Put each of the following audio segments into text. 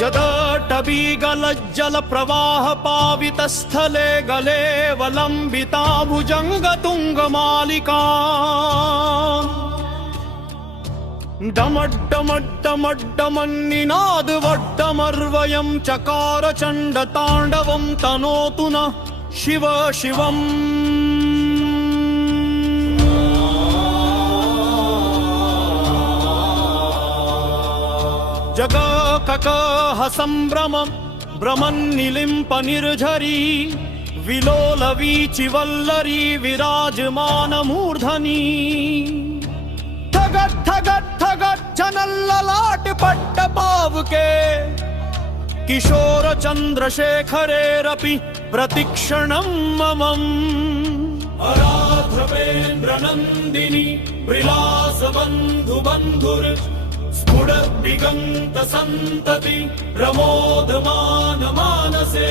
जदटवीगलज्जल प्रवाह पावितस्थले गलेवलम्बिता भुजङ्गतुङ्गमालिका डमड्डमड्डमड्डमन्निनादवड्डमर्वयं चकार चण्डताण्डवं तनोतु न शिव शिवम् जगककह सम्भ्रमं भ्रमन्निलिम्प निर्झरी विलोलवीचिवल्लरी विराजमानमूर्धनी ठगत् ठगत् ठगत् जनल्ललाट पट्टपावके किशोर चन्द्रशेखरेरपि प्रतिक्षणं ममम् अराध्रपेन्द्रनन्दिनी विलासबन्धुबन्धुर् स्फुरद्दिगन्त सन्तति प्रमोदमान मानसे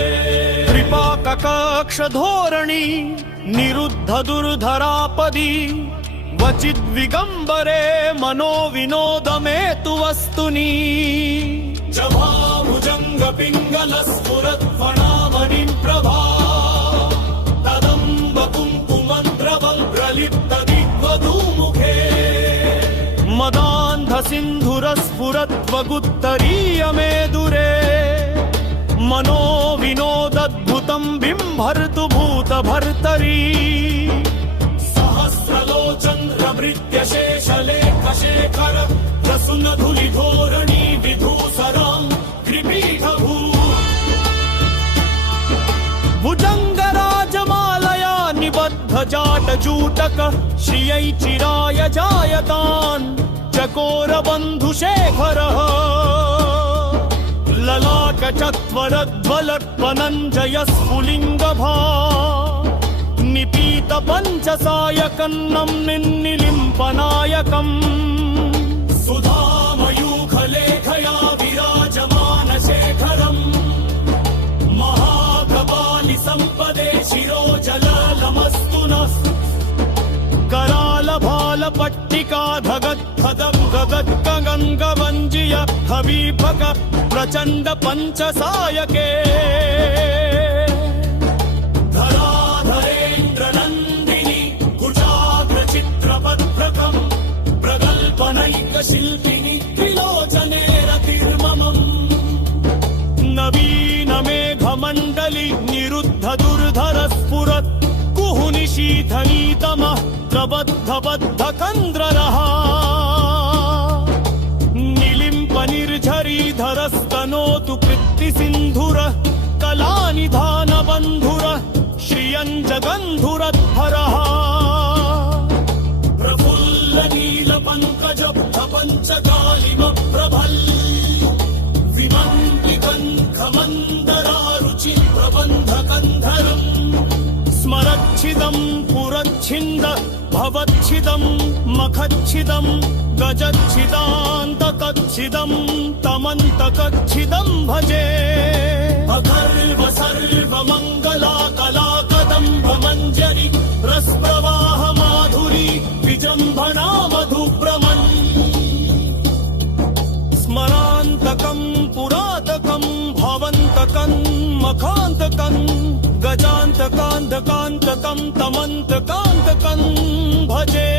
कृपाककक्ष धोरणी निरुद्ध दुर्धरापदी वचिद्विगम्बरे मनोविनोदमेतु वस्तुनि जभाभुजङ्ग पिङ्गल स्फुरत्फणामणिं प्रभा तदम्ब कुङ्कुमद्रवं प्रलिप्त दिग्वधूमुखे मदान्ध सिन्धुरस्फुरत्वगुत्तरीयमेदुरे मनो विनोदद्भुतं बिम्भर्तु भूतभर्तरी सहस्रलोचन रमृत्यशेषलेखशेखर प्रसुनधुलिधोरणी विधूसरां कृपीठभू भुजङ्गराजमालया निबद्ध जाटजूटक श्रियै चिराय जायतान् चकोरबन्धुशेखरः ललाटचत्वरध्वलत्वनञ्जय स्फुलिङ्गभा निपीत पञ्चसायकन्नं निन्निलिम्पनायकम् सुधामयूखलेखया विराजमानशेखरम् महाकपालि सम्पदे शिरोजलालमस्तु नः करालभालपट्टिका धगद्धदं गगद्गगङ्गवञ्जिय हवीपक प्रचण्ड पञ्चसायके धराधरेन्द्रनन्दिनी कुचाग्रचित्रपत्रकम् प्रगल्पनैकशिल्पिनि त्रिलोचने रतिर्ममम् नवीनमेघमण्डली निरुद्ध दुर्धर स्फुरत् कुहुनिशीथनीतमः प्रबद्धबद्धकन्द्ररः निलिम्प निर्झरीधरस्तनोतु कृत्तिसिन्धुरः कलानिधानबन्धुरः श्रियञ्जगन्धुरध्वरः प्रफुल्लनीलपङ्कजब्धपञ्चकालिमप्रभल् विमन्त्रिकङ्खमन्दरारुचि प्रबन्धकन्धरम् स्मरच्छिदं पुरच्छिन्द भवच्छिदं मखच्छिदं गजच्छिदान्तकच्छिदं तमन्तकच्छिदं भजे अखर्व सर्वमङ्गलाकलाकदम्भमञ्जरि रसप्रवाह माधुरी विजम्भना मधुप्रमन् स्मरान्तकं पुरातकं भवन्तकं मखान्तकं गजान्तकान्तकान्तकं तमन्तकान्तकं भजे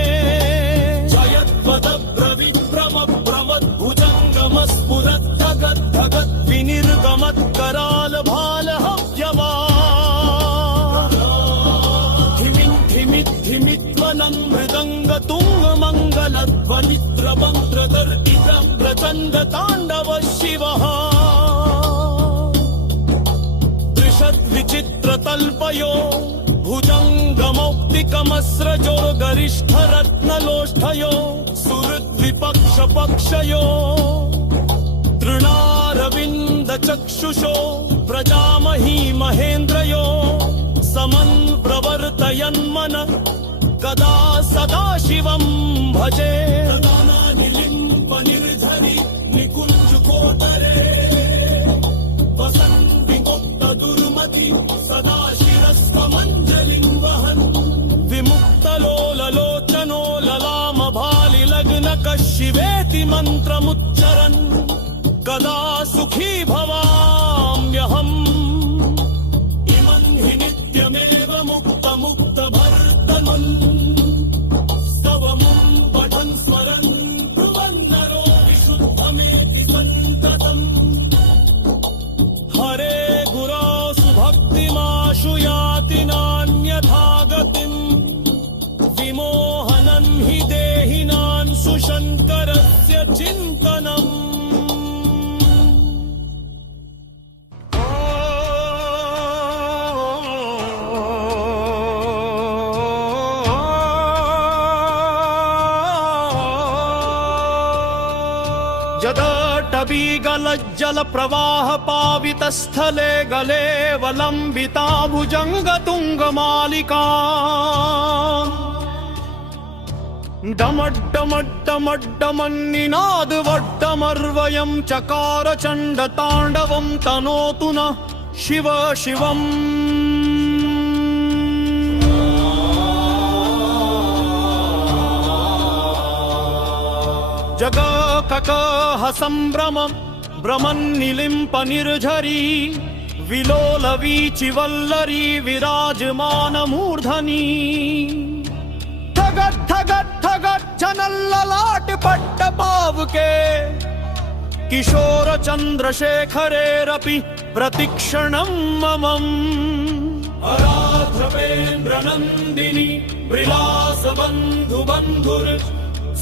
जयद्वदब्रविभ्रमभ्रमद्भुजङ्गमस्फुरद्धगद्धगद् विनिर्गमत्करालभालहव्यवा धिमिद्धिमिद्धिमित्वनं मृदङ्गतुङ्गमङ्गलध्वनित्रमन्त्रदर्दित प्रचण्डताण्डव शिवः विचित्रतल्पयो भुजङ्गमौक्तिकमस्रजो गरिष्ठरत्नलोष्ठयो सुहृद्विपक्षपक्षयो तृणारविन्दचक्षुषो प्रजामही महेन्द्रयो समन् प्रवर्तयन्मन कदा सदा शिवं भजे निलिम्प निर्झरि निकुञ्जुकोदरे दुर्मति सदा शिरस्कमञ्जलिं वहन् विमुक्तलोललोचनो ललामभालिलग्नकः शिवेति मन्त्रमुच्चरन् कदा सुखी भवाम्यहम् इमं हि नित्यमेव मुक्तमुक्तभर्तनुन् स्तवमुं पठन् स्मरन् ब्रुवन्नरो विशुद्धमेति सन्ततम् हरे गुरोसु भक्तिमाशु याति नान्यथा गतिम् विमोहनं हि देहिनां सुशङ्करस्य चिन्तनम् जल प्रवाह पावितस्थले गले वलंबिता भुजंगतुंगमालिका डमड्डमड्डमड्डमन्निनाद वड्डमर्वयं चकार चण्ड ताण्डवं तनोतु न शिव शिवम् जगककह संभ्रमम् भ्रमन्निलिम्प निर्झरी विलोलवीचि वल्लरी विराजमानमूर्धनी ठगत् ठगत् ठगत् जनल्ललाट पट्ट पावके किशोर चन्द्रशेखरेरपि प्रतिक्षणं ममम् अराध्रपेन्द्र नन्दिनी विलास बन्धु बन्धुर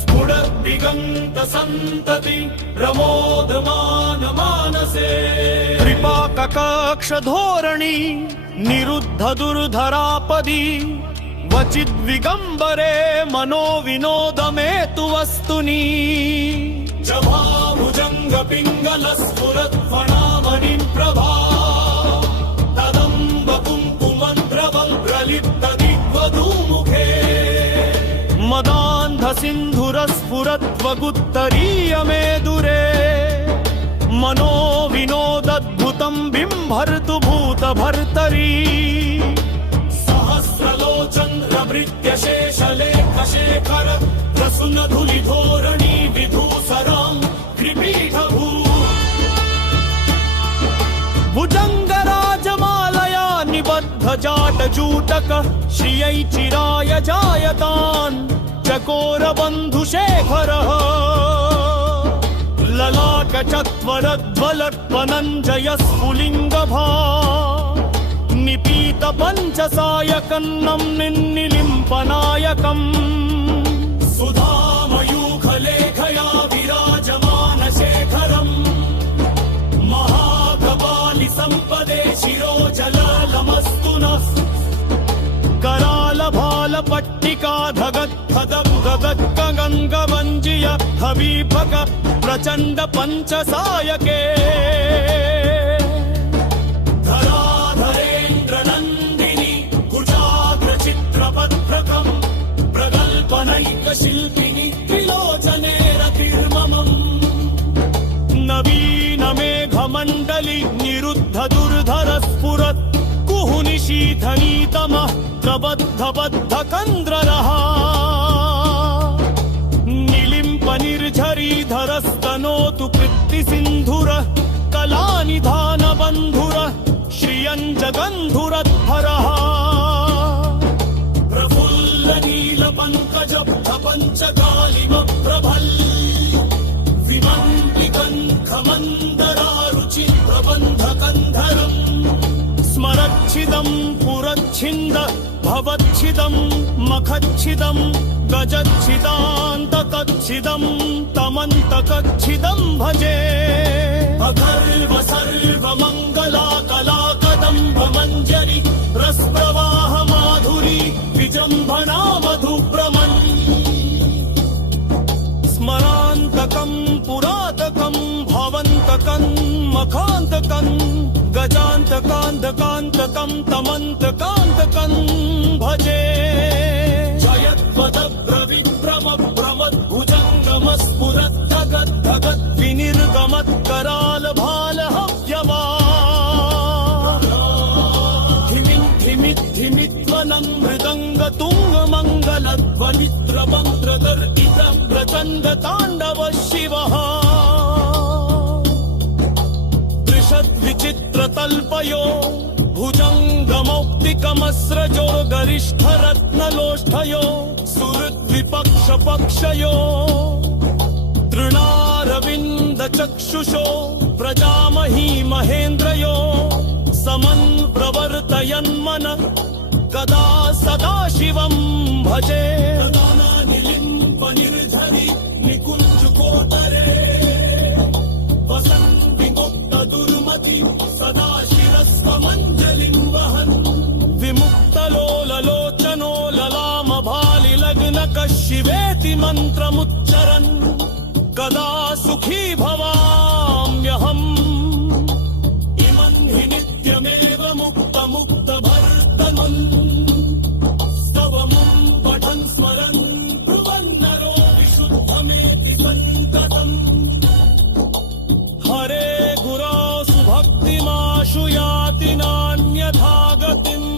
स्फुरद्दिगन्त सन्तति प्रमोदमान मानसे कृपाककक्ष धोरणी निरुद्ध दुर्धरापदी वचिद्विगम्बरे मनो विनोदमेतु वस्तुनि जभाभुजङ्ग पिङ्गल स्फुरत्फणामणि प्रभा तदम्ब कुङ्कुमद्रवं प्रलिप्त दिग्वधूमुखे मदान्ध सिन्धुरस्फुरद्वगुत्तरीय मेदुरे मनो विनोदद्भुतं बिम्भर्तु भूतभर्तरी सहस्रलोचन प्रभृत्य शेषलेखशेखर प्रसून धूलिधोरणी विधूसरां कृपीठभू भुजङ्गराजमालया निबद्ध जाटजूटक श्रियै चिराय जायतान् चकोर बन्धुशेखरः ललाट चत्वरध्वलत्वनञ्जय स्फुलिङ्गभा निपीत पञ्चसायकन्नं निन्निलिम्पनायकम् सुधामयूखलेखया विराजमानशेखरम् महाकपालि सम्पदे शिरोजलमस्तु नः करालभालपट्टिका धगद्धगद्गगङ्गवञ्जिय हवीपक प्रचण्ड पञ्चसायके धराधरेन्द्र नन्दिनी कुजाग्र चित्रपत्रकम् प्रगल्पनैकशिल्पिनि त्रिलोचने रतिर्ममम् नवीन मेघमण्डली निरुद्ध दुर्धर स्फुरत् कुहुनिशीथनीतमः प्रबद्धबद्ध कन्द्ररः निलिम्प निर्झरीधरस्तनोतु कृत्तिसिन्धुर कलानिधान बन्धुर श्रियञ्जगन्धुरध्वरः प्रफुल्ल नील पङ्कज पञ्चकालिम प्रभल् विमण्डिकङ्खमन्दरारुचि प्रबन्ध कन्धरम् स्मरच्छिदं पुरच्छिन्द भवच्छिदं मखच्छिदं गजच्छिदान्तकच्छिदं तमन्तकच्छिदं भजे अगर्व सर्वमङ्गला कलाकदम्ब मञ्जरी रसप्रवाह माधुरी विजम्भना मधुभ्रमन् स्मरान्तकं पुरातकं भवन्तकं मखान्तकं गजान्तकान्तकान्तकं तमन्तकान्तकं भजे जयद्वदब्रविभ्रमभ्रमद्भुजङ्गमस्फुरद्धगद्धगद् विनिर्गमत्करालभालहव्यवा धिमिद्धिमिद्धिमित्वनं मृदङ्गतुङ्गमङ्गलध्वनित्रमन्त्रदर्पित प्रचण्ड ताण्डव शिवः वयो भुजङ्गमौक्तिकमस्रजो गरिष्ठरत्नलोष्ठयो सुहृद्विपक्षपक्षयो तृणारविन्दचक्षुषो प्रजामही महेन्द्रयो समन् प्रवर्तयन्मन कदा सदा शिवं भजे निर्झरि निकुञ्जकोतरे वसन्ति मुक्तदुर्मति सदा शिरस्वमञ्जलिं वहन् विमुक्तलोललोचनो ललामभालिलग्नकः शिवेति मन्त्रमुच्चरन् कदा सुखी भवाम्यहम् इमं हि नित्यमेव मुक्तभर्तनुन् स्तवमुं पठन् स्मरन् ब्रुवन्नरो विशुद्धमेति सन्ततम् हरे गुरोसु भक्तिमाशु याति नान्यथा गतिम्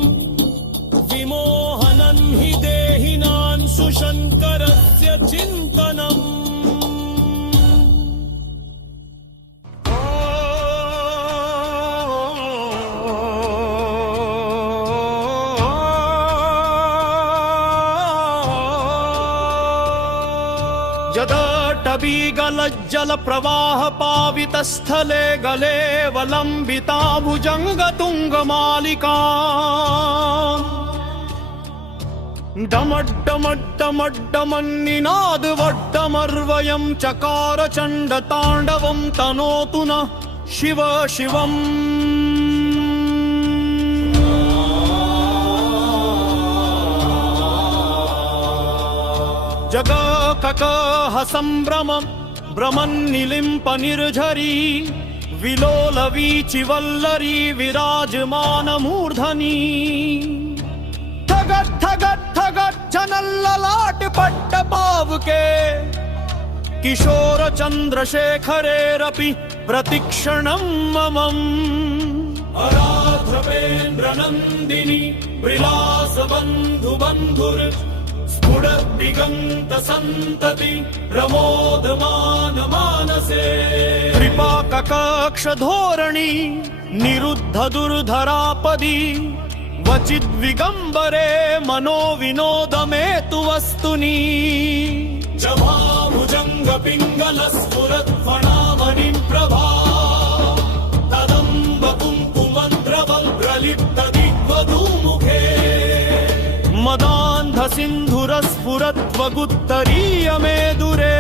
विमोहनं हि देहिनां सुशङ्करस्य चिन्तनम् जदटवीगलज्जल प्रवाह पावितस्थले गले वलम्बिता भुजङ्गतुङ्गमालिका डमड्डमड्डमड्डमन्निनादवड्डमर्वयं चकार चण्डताण्डवं तनोतु न शिव शिवम् जगककह सम्भ्रमं भ्रमन्निलिम्प निर्झरी विलोलवीचिवल्लरी विराजमानमूर्धनी ठगत् ठगत् ठगत् जनल्ललाट पट्टपावके किशोर चन्द्रशेखरेरपि प्रतिक्षणं ममम् अराध्रपेन्द्रनन्दिनी विलासबन्धुबन्धुर् स्फुरद्दिगन्तसन्तति प्रमोदमान मानसे कृपाककक्षधोरणी निरुद्ध दुर्धरापदी वचिद्विगम्बरे मनोविनोदमेतु वस्तुनि जभाभुजङ्गपिङ्गलस्फुरत्फणामणिं प्रभा तदम्बकुङ्कुमद्रवं प्रलिप्तदिग्वधूमुखे मदान्धसिन्धुरस्फुरत्वगुत्तरीयमेदुरे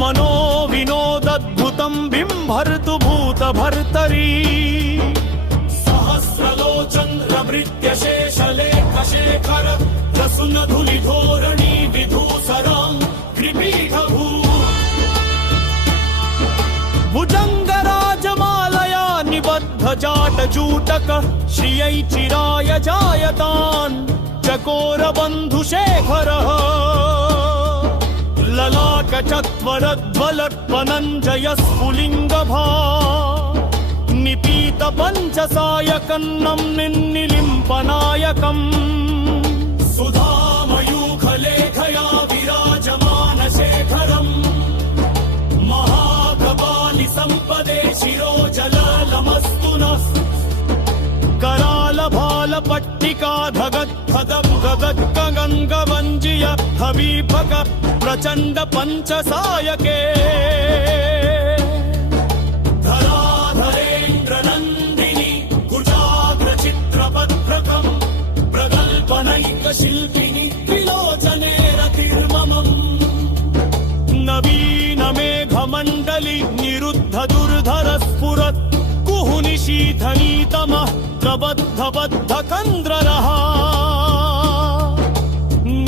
मनोविनोदद्भुतं बिम्भर्तु भूतभर्तरी सहस्रलोचन्द्रभृत्यशेषलेखशेखर प्रसूनधुलिधोरणी विधूसरां कृपीठभू भुजङ्गराजमालया निबद्धजाटजूटक श्रियै चिराय जायतान् चकोरबन्धुशेखरः ललाटचत्वरध्वलत्वनञ्जयस्फुलिङ्गभा निपीतपञ्चसायकन्नं निन्निलिम्पनायकम् सुधामयूखलेखया विराजमानशेखरम् महाकपालिसम्पदे शिरोजलमस्तु नः करालभालपट्टिका धगद्धदं गदक्कगङ्गवञ्जिय हवीपक प्रचण्ड पञ्चसायके धराधरेन्द्रनन्दिनी कुजाग्रचित्रपत्रकम् प्रगल्पनैकशिल्पिनि त्रिलोचने रतिर्ममम् नवीनमेघमण्डली निरुद्ध दुर्धर स्फुरत् कुहुनिशीथनीतमः प्रबद्धबद्धकन्द्ररः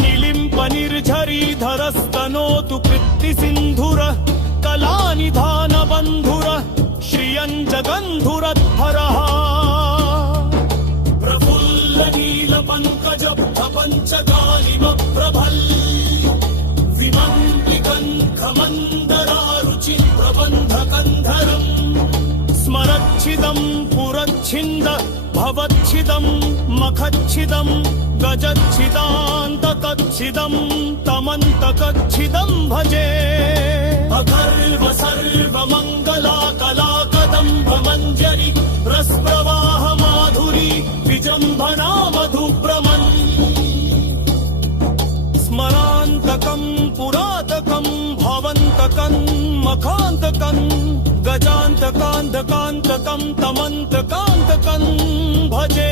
निलिम्प निर्झरीधरस्तनोतु कृत्तिसिन्धुरः कलानिधानबन्धुरः श्रियञ्जगन्धुरद्धरः प्रफुल्लनीलपङ्कजपञ्चगालिमप्रभल् विमन्त्रिकङ्कमन्दरारुचिप्रबन्धकन्धरम् स्मरच्छिदं पुरच्छिन्द भवच्छिदं मखच्छिदं गजच्छिदान्तकच्छिदं तमन्तकच्छिदं भजे अगर्व सर्वमङ्गला कलाकदम्भमञ्जरि प्रस्प्र गजान्तकान्तकान्तकं तमन्तकान्तकं भजे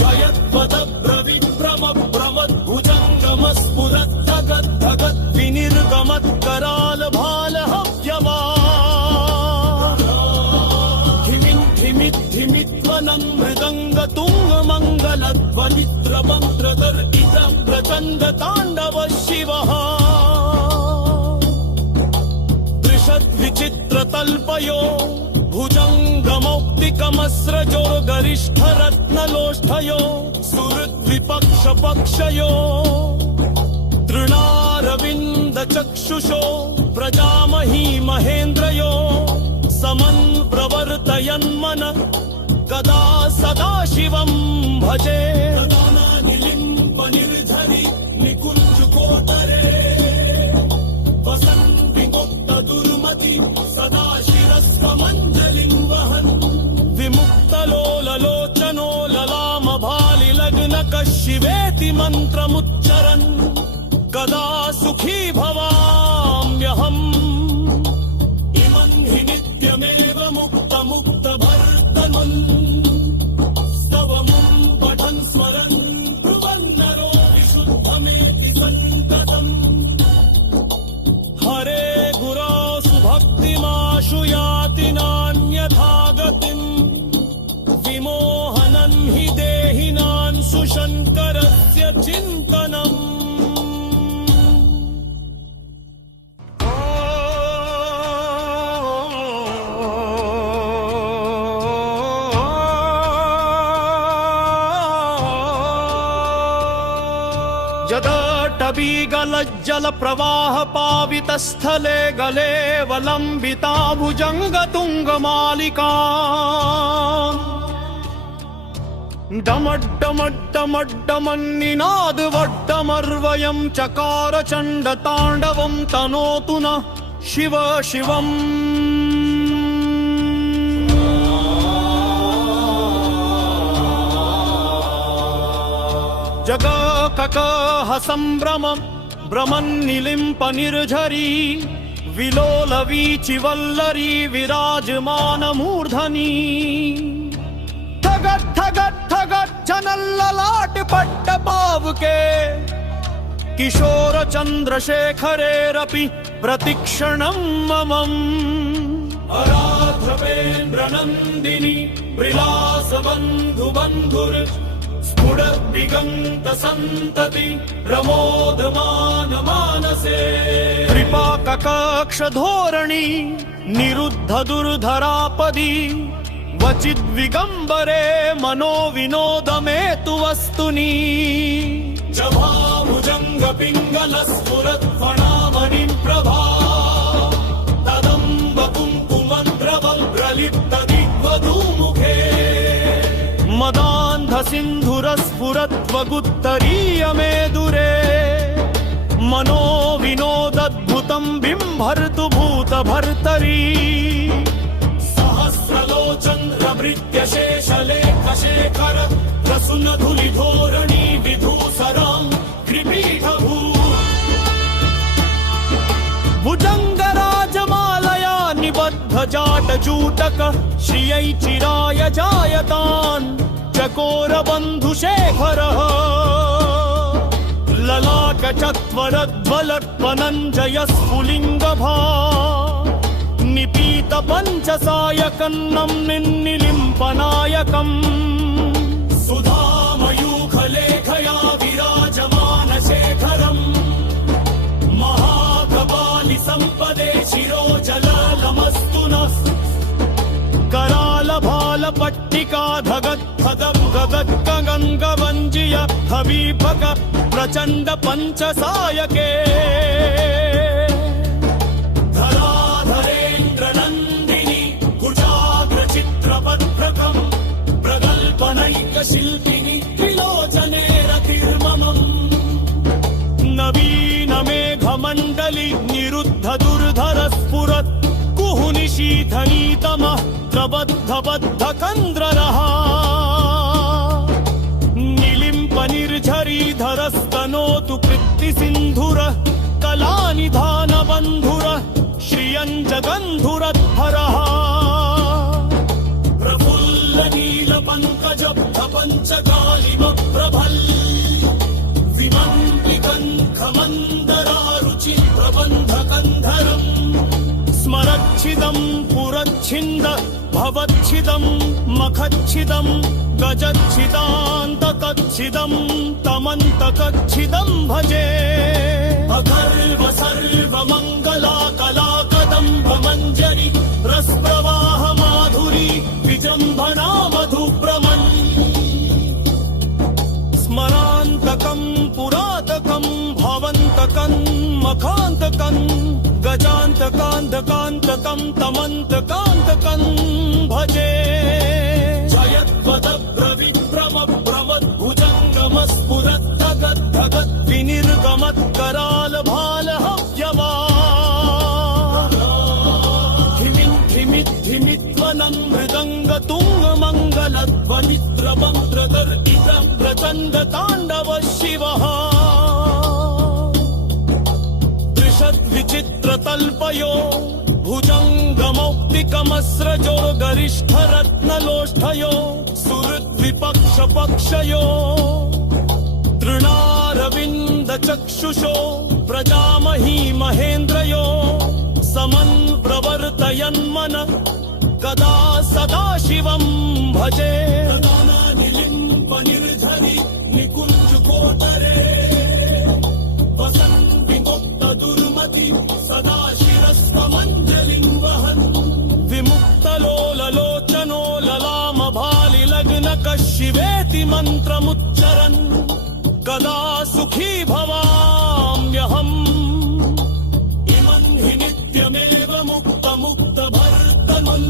जयद्वदब्रविभ्रमभ्रमद्भुजङ्गमस्फुरद्धगद्धगद् विनिर्गमत्करालभालहव्यवा धिमिद्धिमिध्वनं मृदङ्गतुङ्गमङ्गलध्वनित्रमन्त्रदर्पितं प्रचण्ड ताण्डव शिवः दृशद्विचित्रतल्पयो भुजङ्गमौक्तिकमस्रजो गरिष्ठरत्नलोष्ठयो सुहृद्विपक्षपक्षयो तृणारविन्दचक्षुषो प्रजामही महेन्द्रयो समन् प्रवर्तयन्मन कदा सदा शिवं भजे निलिम्पनिर्झरि निकुञ्जुकोटरे वसन् विमुक्तदुर्मति सदा शिरस्वमञ्जलिं वहन् विमुक्तलोललोचनो ललामभालिलग्नकः शिवेति मन्त्रमुच्चरन् कदा सुखी भवाम्यहम् इमं हि नित्यमेव मुक्तमुक्तभर्तनुन् स्तवमुं पठन् स्मरन् ब्रुवन्नरो विशुद्धमेति सन्ततम् हरे गुरोसु भक्तिमाशु याति नान्यथा गतिम् विमोहनं हि देहिनां सुशङ्करस्य चिन्तनम् जलप्रवाहपावितस्थले गले वलम्बिता भुजङ्गतुङ्गमालिका डमड्डमड्डमड्डमन्निनादवड्डमर्वयं चकार चण्डताण्डवं तनोतु न शिव शिवम् जगककह सम्भ्रमं भ्रमन्निलिम्पनिर्झरी विलोलवीचिवल्लरी विराजमानमूर्धनी ठगत् ठगत् ठगत् जनल्ललाट पट्टपावके किशोर चन्द्रशेखरेरपि प्रतिक्षणं ममम् अराध्रपेन्द्रनन्दिनी विलासबन्धुबन्धुर् स्फुरद्दिगन्तसन्तति प्रमोदमानमानसे कृपाककक्षधोरणी निरुद्धदुर्धरापदी वचिद्विगम्बरे मनोविनोदमेतु वस्तुनि जभाभुजङ्गपिङ्गलस्फुरत्फणामणिं प्रभा तदम्बकुङ्कुमद्रवप्रलिप्तदिग्वधूमुखे मदान्धसिन्धुरस्फुरत्वगुत्तरीयमेदुरे मनोविनोदद्भुतं बिम्भर्तु भूतभर्तरी सहस्रलोचन्द्रभृत्यशेषलेखशेखर प्रसूनधुलिधोरणी विधूसरां कृपीठभू भुजङ्गराजमालया निबद्धजाटजूटक श्रियै चिराय जायतान् चकोरबन्धुशेखरः ललाटचत्वरध्वलत्वनञ्जयस्फुलिङ्गभा निपीतपञ्चसायकन्नं निन्निलिम्पनायकम् सुधामयूखलेखया विराजमानशेखरम् महाकपालिसम्पदे शिरोजलालमस्तु नः करालभालपट्टिका धगद्धदं गगद्गगङ्गवञ्जिय हवीपक प्रचण्ड पञ्चसायके धराधरेन्द्रनन्दिनी कुजाग्रचित्रपत्रकम् प्रगल्पनैकशिल्पिनि त्रिलोचने रतिर्ममम् नवीनमेघमण्डली निरुद्धदुर्धरस्फुरत् कुहुनिशीथनीतमः प्रबद्धबद्धकन्द्ररः निलिम्पनिर्झरीधरस्तनोतु कृत्तिसिन्धुरः कलानिधानबन्धुरः श्रियञ्ज गन्धुरद्धरः प्रफुल्ल नील पङ्कज पञ्चकालिमप्रभल् विमन्त्रिकङ्खमन्दरारुचि प्रबन्धकन्धरम् स्मरच्छिदम् पुरच्छिन्द भवच्छिदम् मखच्छिदम् गजच्छिदान्तकच्छिदम् तमन्तकच्छिदम् भजे अगर्व सर्वमङ्गला कलाकदम्ब मञ्जरी रसप्रवाह माधुरी विजृम्भणा मधुप्रमन् स्मरान्तकम् पुरातकम् भवन्तकम् मखान्तकम् गजान्तकान्तकान्तकम् तमन्तकान्तकम् भजे जयद्वदब्रविक्रमप्रमद्भुजङ्गमस्फुरद्धगद्धगद् विनिर्गमत्करालभालहव्यवा धिमिद्धिमिद्धिमित्वनम् मृदङ्गतुङ्गमङ्गलध्वनित्रमन्त्रदर्पित प्रचण्डताण्डव शिवः त्रिषद्विचित्रतल्पयो भुजङ्गमौक्तिकमस्रजो गरिष्ठरत्नलोष्ठयो सुहृद्विपक्षपक्षयो तृणारविन्दचक्षुषो प्रजामही महेन्द्रयो समन् प्रवर्तयन्मन कदा सदा शिवम् भजे निर्झरि निकुञ्जुकोटरे वसन् विमुक्त दुर्मति सदा शिरस्वमञ्जलिं वहन् विमुक्तलोललोचनो ललामभालिलग्नकः शिवेति मन्त्रमुच्चरन् कदा सुखी भवाम्यहम् इमं हि नित्यमेव मुक्तमुक्तभर्तमन्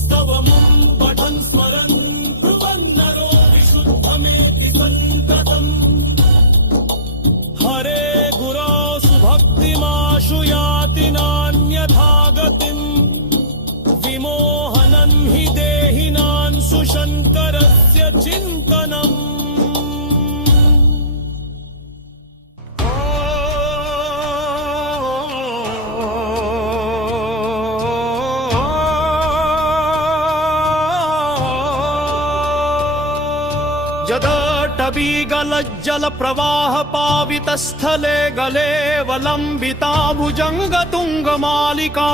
स्तवमुं पठन् स्मरन् ब्रुवन्नरो विशुद्धमेति सङ्कटम् हरे गुरोसु भक्तिमाशु याति नान्यथा गतिम् विमोहनं हि देहिनां सुशङ्करस्य चिन्तनम् जदटवीगलज्जल प्रवाह पावितस्थले गले वलम्बिता भुजङ्गतुङ्गमालिका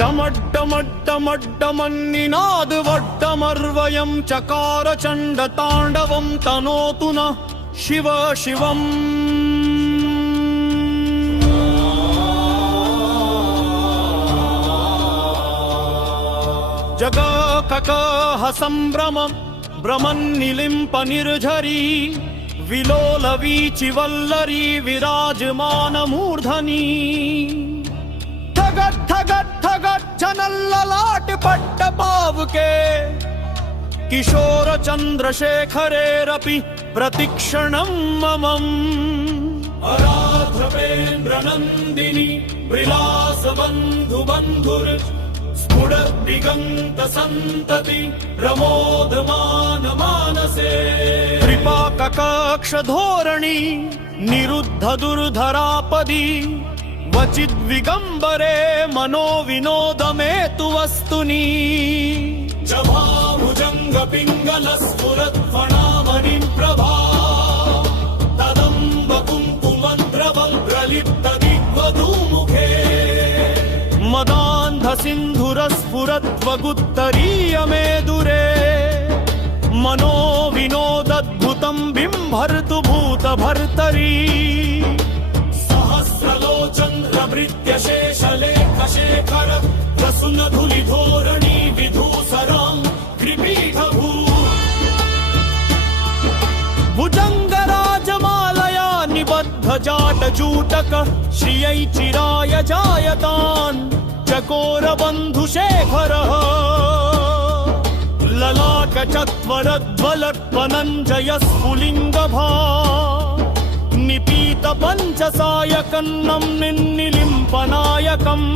डमड्डमड्डमड्डमन्निनादवड्डमर्वयं चकार चण्डताण्डवं तनोतु न शिव शिवम् जगककह सम्भ्रम भ्रमन्निलिम्प निर्झरी विलोलवीचिवल्लरी विराजमानमूर्धनी ठगत् ठगत् ठगत् जनल्ललाट पट्टपावके किशोर चन्द्रशेखरेरपि प्रतिक्षणं ममम् अराध्रपेन्द्रनन्दिनी विलासबन्धुबन्धुर् स्फुरद्दिगन्त सन्तति प्रमोदमान मानसे कृपाककक्ष धोरणी निरुद्ध दुर्धरापदी वचिद्विगम्बरे मनो विनोदमेतु वस्तुनि जभाभुजङ्ग पिङ्गल स्फुरत्फणामणिं प्रभा तदम्ब कुङ्कुमद्रवं प्रलिप्त दिग्वधूमुखे मदान्ध सिन्धुरस्फुरत्वगुत्तरीयमेदुरे मनो विनोदद्भुतं बिम्भर्तु भूतभर्तरी सहस्रलोचन्द्रभृत्य शेषलेखशेखर प्रसूनधुलिधोरणी विधूसरां कृपीठभू भुजङ्गराजमालया निबद्ध जाटजूटक श्रियै चिराय जायतान् चकोरबन्धुशेखरः ललाटचत्वरध्वलत्वनञ्जय स्फुलिङ्गभा निपीत पञ्चसायकन्नं निन्निलिम्पनायकम्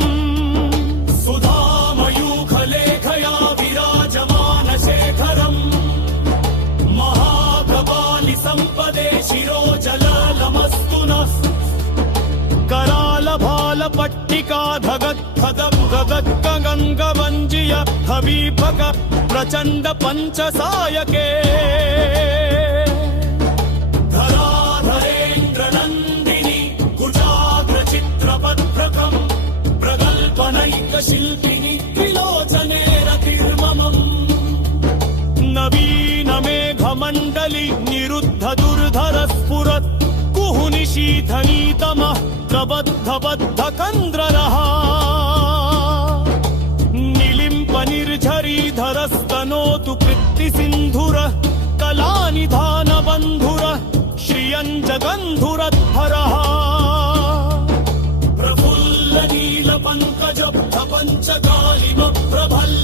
सुधामयूखलेखया विराजमानशेखरम् महाप्रबालि सम्पदे शिरोजललमस्तु नः कालपट्टिका धगद्गगद्गगङ्गवञ्जिय हवीभग प्रचण्ड पञ्चसायके धराधरेन्द्रनन्दिनि कुजाग्रचित्रपत्रकम् प्रगल्पनैकशिल्पिनि त्रिलोचने रतिर्ममम् नवीनमेघमण्डली निरुद्ध दुर्धर स्फुरत् कुहुनिशीथनीतमः प्रबद्धबद्धकन्द्ररः निलिम्पनिर्झरीधरस्तनोतु कृत्तिसिन्धुरः कलानिधानबन्धुरः श्रियञ्जगन्धुरध्वरः प्रफुल्लनीलपङ्कजपञ्चगालिमप्रभल्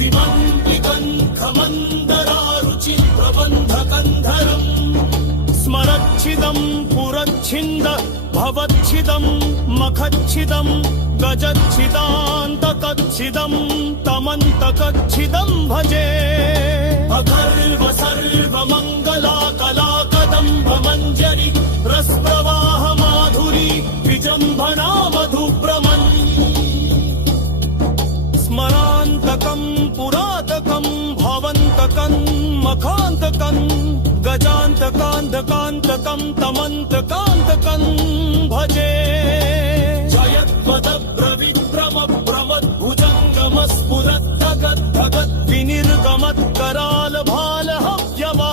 विमन्त्रिकण्ठमन्दरारुचि प्रबन्धकन्धरम् स्मरच्छिदं पुरच्छिन्द भवच्छिदं मखच्छिदं गजच्छिदान्तकच्छिदं तमन्तकच्छिदं भजे अगर्व सर्वमङ्गलाकलाकदम्बमञ्जरी रसप्रवाह माधुरी विजम्भना मधुभ्रमन् स्मरान्तकं पुरातकं भवन्तकं मखान्तकं गजान्तकान्तकान्तकं तमन्तकान्तकं भजे जयद्वदब्रविक्रमप्रमद्भुजङ्गमस्फुरद्धगद्धगद् विनिर्गमत्करालभालहव्यवा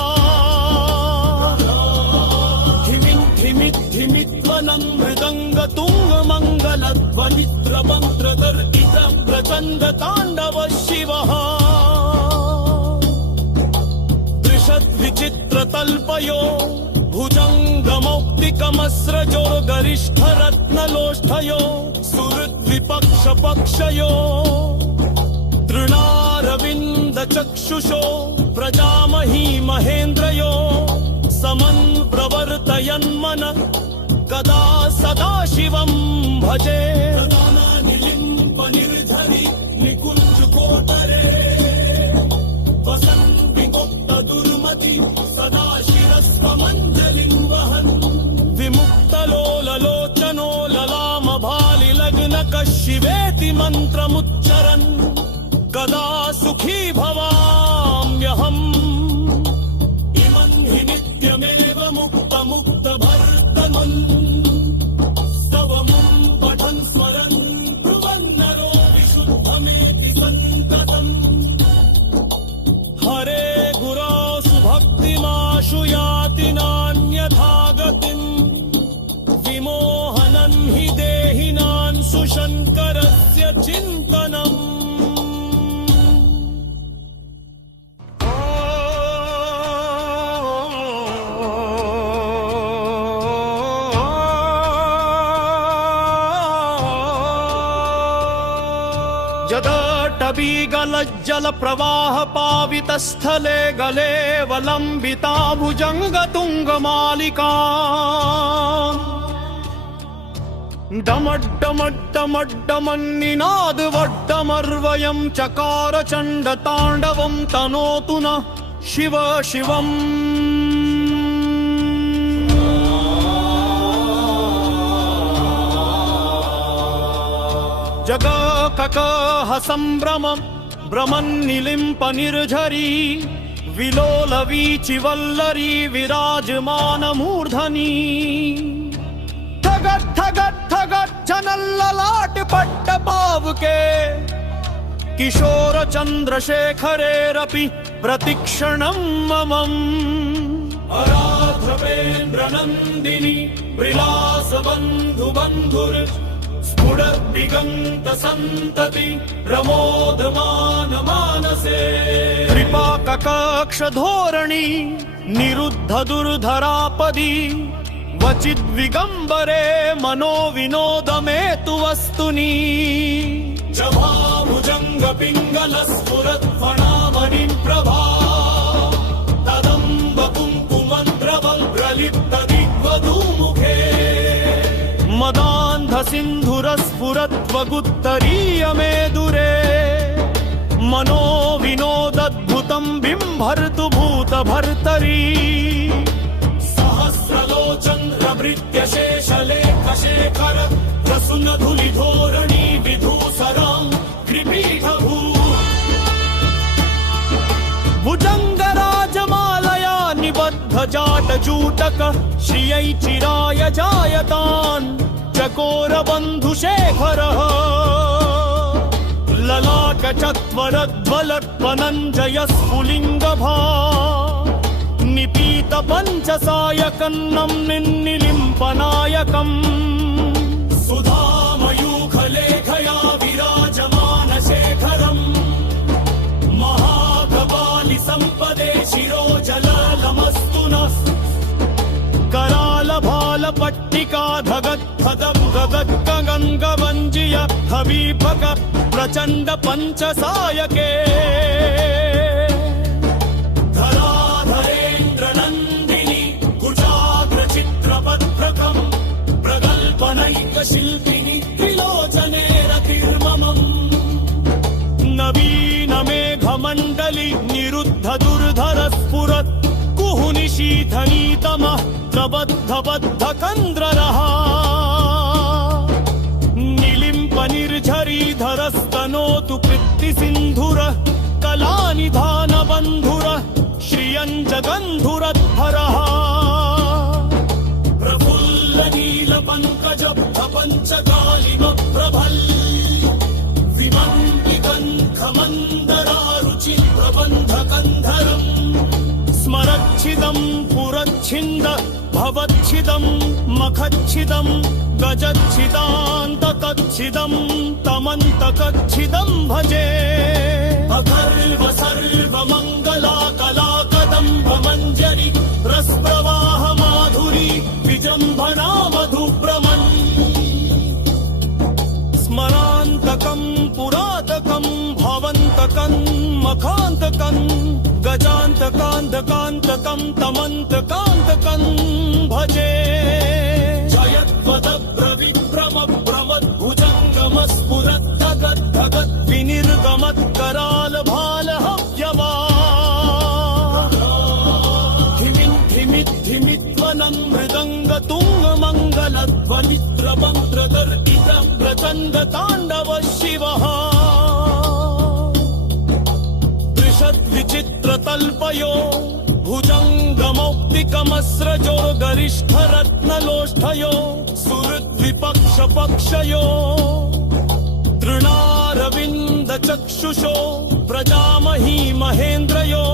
धिमिद्धिमिद्धिमित्वनं मृदङ्गतुङ्गमङ्गलध्वनित्रमन्त्रदर्पितं प्रचण्डताण्डव शिवः विचित्रतल्पयो भुजङ्गमौक्तिकमस्रजो गरिष्ठरत्नलोष्ठयो सुहृद्विपक्षपक्षयो तृणारविन्दचक्षुषो प्रजामही महेन्द्रयो समन् प्रवर्तयन्मन कदा सदा शिवं भजे निलिम्पनिर्झरि निकुञ्जकोटरे दुर्मति सदा शिरस्त्वमञ्जलिं वहन् विमुक्तलोललोचनो ललामभालिलग्नकः शिवेति मन्त्रमुच्चरन् कदा सुखी भवाम्यहम् इमं हि नित्यमेव मुक्तमुक्तभर्तनुन् स्तवमुं पठन् स्मरन् ब्रुवन्नरो विशुद्धमेति सन्ततम् हरे गुरोसु भक्तिमाशु याति नान्यथा गतिम् विमोहनं हि देहिनां सुशङ्करस्य चिन्तनम् जल प्रवाह पावितस्थले गले वलंबिता भुजंगतुंगमालिका डमड्डमड्डमड्डमन्निनाद वड्डमर्वयं चकार चण्डताण्डवं तनोतु न शिव शिवम् जगककह संभ्रमं भ्रमन्निलिम्पनिर्झरी विलोलवीचिवल्लरी विराजमानमूर्धनी ठगत् ठगत् ठगत् जनल्ललाट पट्टपावके किशोर चन्द्रशेखरेरपि प्रतिक्षणं ममम् अराध्रपेन्द्रनन्दिनी विलासबन्धुबन्धुर स्फुरद्दिगन्त सन्तति प्रमोदमान मानसे कृपाककक्ष धोरणी निरुद्ध दुर्धरापदी वचिद्विगम्बरे मनो विनोदमेतु वस्तुनि जभाभुजङ्ग पिङ्गल स्फुरत्फणामणिं प्रभा तदम्ब कुङ्कुमन्द्रवल्प्रलिप्त दिग्वधूमुखे मदान्ध सिन्धुरस्फुरत्वगुत्तरीय मेदुरे मनो विनोदद्भुतं बिम्भर्तु भूतभर्तरी सहस्रलोचन प्रभृत्य शेषलेखशेखर न धूलिधोरणी विधूसरां कृपीठभू भुजङ्गराजमालया निबद्धजाटजूटक श्रियै चिराय जायतान् चकोरबन्धुशेखरः ललाटचत्वरध्वलत्पनञ्जयस्फुलिङ्गभा निपीतपञ्चसायकन्नं निन्निलिम्पनायकम् सुधामयूखलेखया विराजमानशेखरम् महाकपालिसम्पदे शिरोजलमस्तु नः करालभालपट्टिका धगद्धगं गगद्गगङ्गवञ्जिय हवीपक प्रचण्ड पञ्चसायके धराधरेन्द्रनन्दिनी कुजाग्रचित्रपत्रकम् प्रगल्पनैकशिल्पिनि त्रिलोचने रतिर्ममम् नवीनमेघमण्डली निरुद्ध दुर्धर स्फुरत् कुहुनिशीथनीतमः प्रबद्धबद्धकन्द्ररः निर्झरीधरस्तनोतु कृत्तिसिन्धुरः कलानिधानबन्धुरः श्रियञ्जगन्धुरद्धरः प्रफुल्लनीलपङ्कजपञ्चकालिमप्रभल् विमण्डिकन्खमन्दरारुचि प्रबन्धकन्धरम् स्मरच्छिदम् पुरच्छिन्द भवच्छिदम् मखच्छिदम् गजच्छिदान्तकच्छिदम् तमन्तकच्छिदम् भजे अगर्व सर्वमङ्गला कलाकदम्बमञ्जरी रसप्रवाह माधुरी विजृम्भणा मधुप्रमन् स्मरान्तकम् पुरातकम् भवन्तकम् मखान्तकम् गजान्तकान्तकान्तकम् तमन्तकान्तकम् भजे जयद्वदब्रविभ्रमभ्रमद्भुजङ्गमस्फुरद्धगद्धगद् विनिर्गमत्करालभालहव्यवा धिमिद्धिमिद्धिमिध्वनम् मृदङ्गतुङ्गमङ्गलध्वनित्रमन्त्रगर्दित प्रचण्डताण्डव शिवः विचित्रतल्पयो भुजङ्गमौक्तिकमस्रजो गरिष्ठरत्नलोष्ठयो सुहृद्विपक्षपक्षयो तृणारविन्दचक्षुषो प्रजामही महेन्द्रयो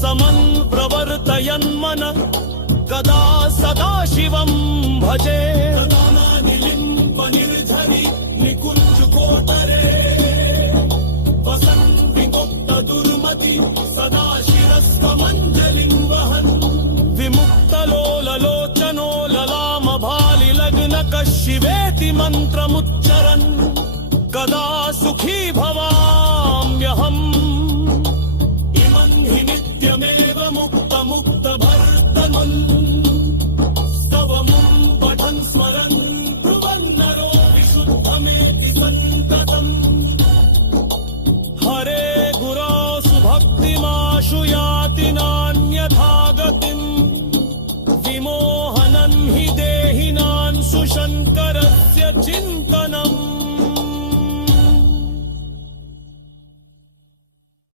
समन् प्रवर्तयन्मन कदा सदा शिवम् भजे निर्झरि निकुञ्जुकोदरे दुर्मति सदा शिरस्तमञ्जलिं वहन् विमुक्तलोललोचनो ललामभालिलग्नक शिवेति मन्त्रमुच्चरन् कदा सुखी भवाम्यहम् इमं हि नित्यमेव मुक्तमुक्तभर्तनुन् स्तवमुं पठन् स्मरन् ब्रुवन्नरो विशुद्धमेति सन्ततम् हरे भक्तिमाशु याति नान्यथा